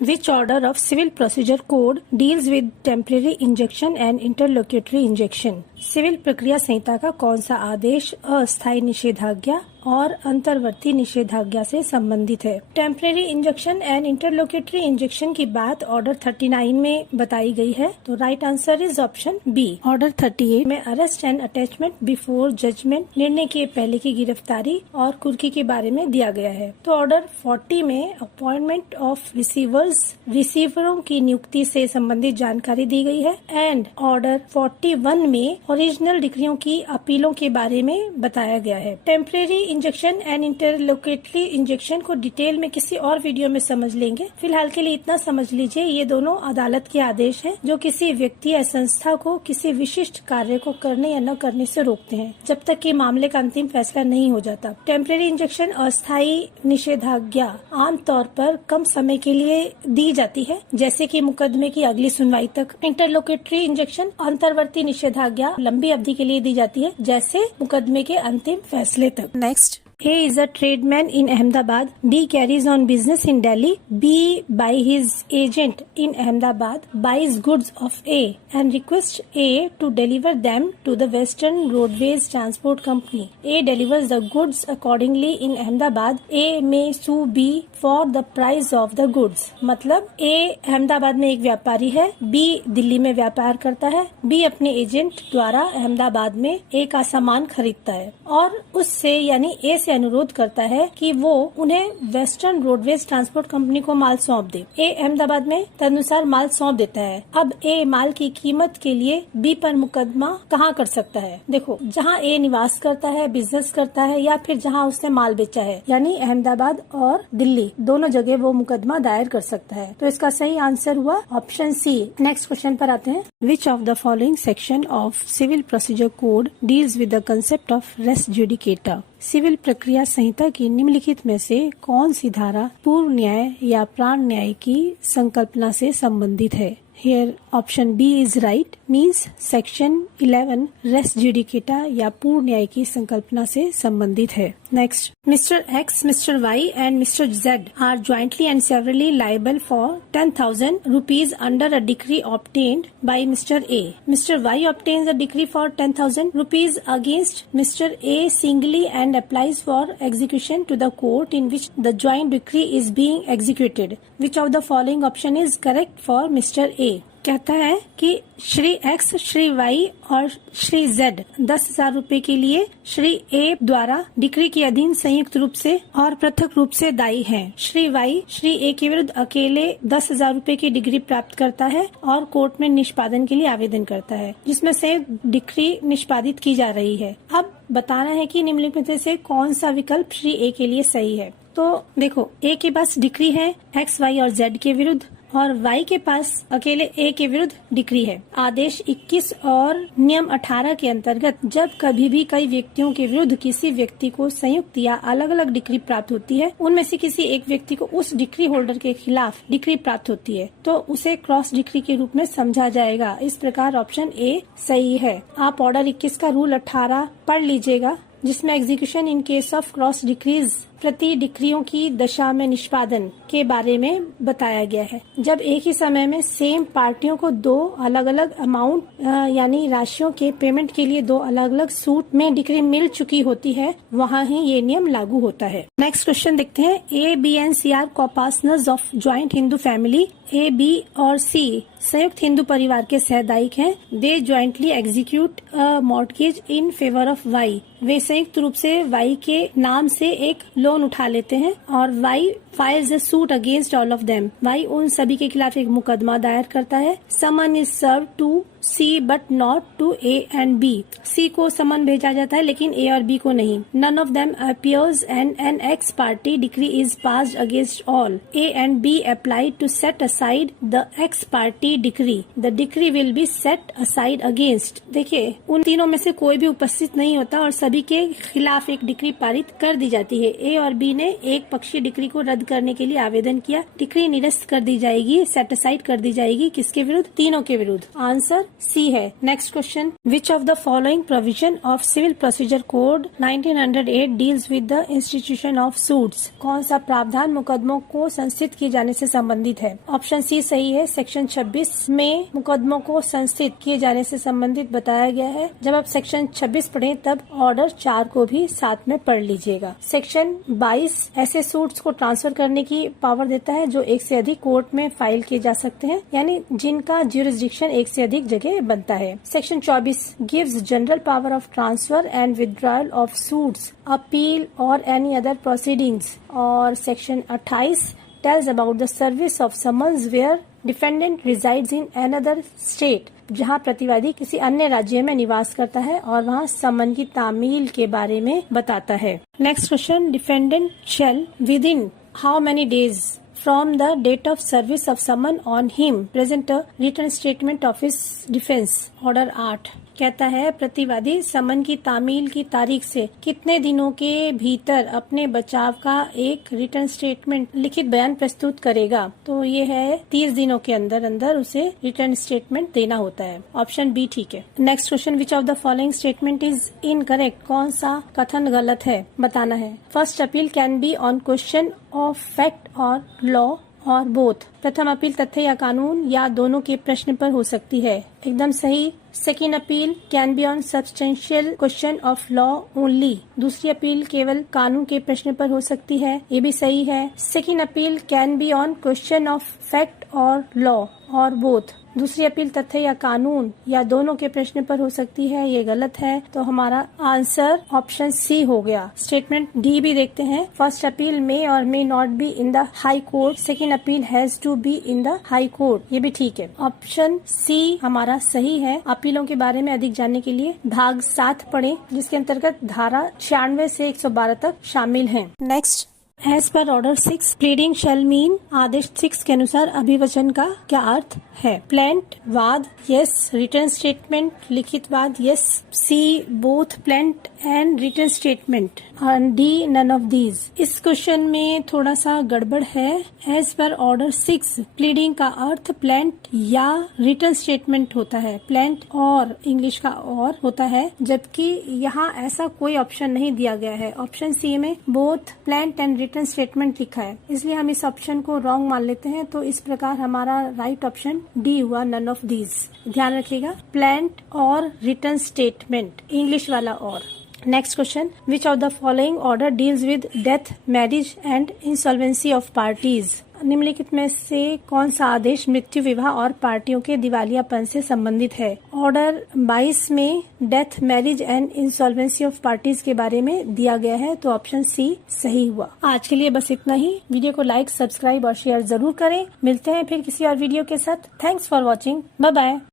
Which order of Civil Procedure Code deals with temporary injection and interlocutory injection? Civil प्रक्रिया संहिता का कौन सा आदेश अस्थायी निषेधाज्ञा और अंतर्वर्ती निषेधाज्ञा से संबंधित है? Temporary injection and interlocutory injection की बात ऑर्डर 39 में बताई गई है, तो right answer is option B. Order 38 में arrest and attachment before judgment, निर्णय के पहले की गिरफ्तारी और कुर्की के बारे में दिया गया है। तो ऑर्डर 40 में अपॉइंटमेंट ऑफ रिसीवर्स, रिसीवरों की नियुक्ति से संबंधित जानकारी दी गई है। एंड ऑर्डर 41 में ओरिजिनल डिक्रियों की अपीलों के बारे में बताया गया है। Temporary injection and interlocutory injection को डिटेल में किसी और वीडियो में समझ लेंगे। फिलहाल के लिए इतना समझ लीजिए, ये दोनों अदालत के आदेश हैं जो किसी व्यक्ति या संस्था को किसी विशिष्ट कार्य को करने या न करने से रोकते हैं जब तक कि मामले का अंतिम फैसला नहीं हो जाता। टेम्परेरी इंजेक्शन अस्थायी निषेधाज्ञा आमतौर पर कम समय के लिए दी जाती है, जैसे कि मुकदमे की अगली सुनवाई तक। इंटरलोकेटरी इंजेक्शन अंतर्वर्ती निषेधाज्ञा लंबी अवधि के लिए दी जाती है, जैसे मुकदमे के अंतिम फैसले तक। Next, A is a tradesman in Ahmedabad. D carries on business in Delhi. B, by his agent in Ahmedabad, buys goods of A and requests A to deliver them to the Western Roadways Transport Company. A delivers the goods accordingly in Ahmedabad. A may sue B for the price of the goods. मतलब A Ahmedabad में एक व्यापारी है, B Delhi में व्यापार करता है। B अपने एजेंट द्वारा अहमदाबाद में A का सामान खरीदता है और उससे यानी A से अनुरोध करता है कि वो उन्हें वेस्टर्न रोडवेज ट्रांसपोर्ट कंपनी को माल सौंप दे। ए अहमदाबाद में तदनुसार माल सौंप देता है। अब ए माल की कीमत के लिए बी पर मुकदमा कहाँ कर सकता है? देखो, जहाँ ए निवास करता है, बिजनेस करता है या फिर जहाँ उसने माल बेचा है, यानी अहमदाबाद और दिल्ली दोनों जगह वो मुकदमा दायर कर सकता है। तो इसका सही आंसर हुआ ऑप्शन सी। नेक्स्ट क्वेश्चन पर आते हैं। Which of the following section of civil procedure code deals with the concept of res judicata? Civil प्रक्रिया संहिता की निम्नलिखित में से कौन सी धारा पूर्व न्याय या प्राण न्याय की संकल्पना से संबंधित है? Here option B is right, means section 11 res judicata या पूर्ण न्याय की संकल्पना से संबंधित है। Next, Mr. X, Mr. Y and Mr. Z are jointly and severally liable for 10,000 rupees under a decree obtained by Mr. A. Mr. Y obtains a decree for 10,000 rupees against Mr. A singly and applies for execution to the court in which the joint decree is being executed. Which of the following option is correct for Mr. A? कहता है कि Shri x, Shri Y और Shri Z 10,000 रूपए के लिए श्री ए द्वारा decree के अधीन संयुक्त रूप से और पृथक रूप से दायी हैं। श्री वाई श्री ए के विरुद्ध अकेले 10,000 रूपए की डिग्री प्राप्त करता है और कोर्ट में निष्पादन के लिए आवेदन करता है, जिसमें से डिक्री निष्पादित की जा रही है। अब बताना है कि निम्नलिखित में से कौन सा विकल्प श्री ए के लिए सही है। तो देखो, ए के पास डिक्री है एक्स, वाई और जेड के विरुद्ध और Y के पास अकेले A के विरुद्ध डिक्री है। आदेश 21 और नियम 18 के अंतर्गत जब कभी भी कई व्यक्तियों के विरुद्ध किसी व्यक्ति को संयुक्त या अलग अलग डिक्री प्राप्त होती है, उनमें से किसी एक व्यक्ति को उस डिक्री होल्डर के खिलाफ डिक्री प्राप्त होती है तो उसे क्रॉस डिक्री के रूप में समझा जाएगा। इस प्रकार ऑप्शन ए सही है। आप ऑर्डर 21 का रूल 18 पढ़ लीजिएगा, जिसमें execution in case of cross decrease प्रति डिक्रियों की दशा में निष्पादन के बारे में बताया गया है। जब एक ही समय में सेम पार्टियों को दो अलग अलग अमाउंट यानी राशियों के पेमेंट के लिए दो अलग अलग सूट में डिक्री मिल चुकी होती है, वहाँ ही ये नियम लागू होता है। नेक्स्ट क्वेश्चन देखते हैं। A, B and C are copartners of joint Hindu family. A, B और सी संयुक्त हिंदू परिवार के सहदायिक हैं। They jointly execute a mortgage in favour of Y. वे संयुक्त रूप से वाई के नाम से एक लोन उठा लेते हैं और Y files a suit against all of them. Y उन सभी के खिलाफ एक मुकदमा दायर करता है। Summon is serve to C but not to A and B. C को समन भेजा जाता है लेकिन ए और बी को नहीं। None of them appears and an ex parte decree is passed against all. A and B apply to set aside the ex parte decree. The decree will be set aside against. देखिए, उन तीनों में से कोई भी उपस्थित नहीं होता और सभी के खिलाफ एक डिक्री पारित कर दी जाती है। ए और बी ने एक पक्षीय डिक्री को रद्द करने के लिए आवेदन किया। डिक्री निरस्त कर दी जाएगी, सेट असाइड कर दी जाएगी, किसके विरुद्ध? तीनों के विरुद्ध। आंसर सी है। Next question, which of the following provision of civil procedure code 1908 deals with the institution of suits? कौन सा प्रावधान मुकदमों को संस्थित किए जाने से संबंधित है? ऑप्शन सी सही है। सेक्शन 26 में मुकदमों को संस्थित किए जाने से संबंधित बताया गया है। जब आप सेक्शन 26 पढ़ें तब ऑर्डर 4 को भी साथ में पढ़ लीजिएगा। सेक्शन 22 ऐसे सूट्स को ट्रांसफर करने की पावर देता है जो एक से अधिक कोर्ट में फाइल किए जा सकते हैं, यानी जिनका ज्यूरिसडिक्शन एक से अधिक जगह बनता है। Section 24 gives general power of transfer and withdrawal of suits, appeal और एनी अदर प्रोसीडिंग्स। और section 28 tells about the service of summons where defendant resides in another state, जहां प्रतिवादी किसी अन्य राज्य में निवास करता है और वहां समन की तामील के बारे में बताता है। Next question, defendant shall within how many days from the date of service of summon on him present a written statement of his defense। Order 8 कहता है प्रतिवादी समन की तामील की तारीख से कितने दिनों के भीतर अपने बचाव का एक रिटर्न स्टेटमेंट लिखित बयान प्रस्तुत करेगा। तो ये है 30 दिनों के अंदर अंदर उसे रिटर्न स्टेटमेंट देना होता है। ऑप्शन बी ठीक है। Next question, which of the following statement is incorrect? कौन सा कथन गलत है बताना है। First appeal can be on question of fact और लॉ और बोथ। प्रथम अपील तथ्य या कानून या दोनों के प्रश्न पर हो सकती है, एकदम सही। Second appeal can be on substantial question of law only. दूसरी अपील केवल कानून के प्रश्न पर हो सकती है, ये भी सही है। Second appeal can be on question of fact और लॉ और बोथ। दूसरी अपील तथ्य या कानून या दोनों के प्रश्न पर हो सकती है, ये गलत है। तो हमारा आंसर ऑप्शन सी हो गया। स्टेटमेंट डी भी देखते हैं। फर्स्ट अपील मे और may not be in the high court, second appeal has to be in the high court, ये भी ठीक है। ऑप्शन सी हमारा सही है। अपीलों के बारे में अधिक जानने के लिए भाग 7 पढ़ें, जिसके अंतर्गत धारा 96 से 112 तक शामिल है। Next, as per order 6 pleading shall mean, आदेश 6 के अनुसार अभिवचन का क्या अर्थ है? प्लेंट वाद यस, रिटर्न स्टेटमेंट लिखित वाद yes, C both plaint and return statement, D none of these. इस क्वेश्चन में थोड़ा सा गड़बड़ है। एज पर ऑर्डर 6 प्लीडिंग का अर्थ प्लेंट या रिटर्न स्टेटमेंट होता है, प्लेंट और इंग्लिश का और होता है, जबकि यहाँ ऐसा कोई ऑप्शन नहीं दिया गया है। ऑप्शन सी में both plaint and return statement लिखा है, इसलिए हम इस ऑप्शन को रॉन्ग मान लेते हैं। तो इस प्रकार हमारा राइट ऑप्शन डी हुआ, नन ऑफ दीज। ध्यान रखिएगा, प्लेंट और रिटर्न स्टेटमेंट, इंग्लिश वाला और। Next question, which of the following order deals with death, marriage and insolvency of parties? निम्नलिखित में से कौन सा आदेश मृत्यु, विवाह और पार्टियों के दिवालियापन से संबंधित है? ऑर्डर 22 में death, marriage and insolvency of parties के बारे में दिया गया है, तो ऑप्शन सी सही हुआ। आज के लिए बस इतना ही। वीडियो को लाइक, सब्सक्राइब और शेयर जरूर करें। मिलते हैं फिर किसी और वीडियो के साथ। Thanks for watching. Bye bye.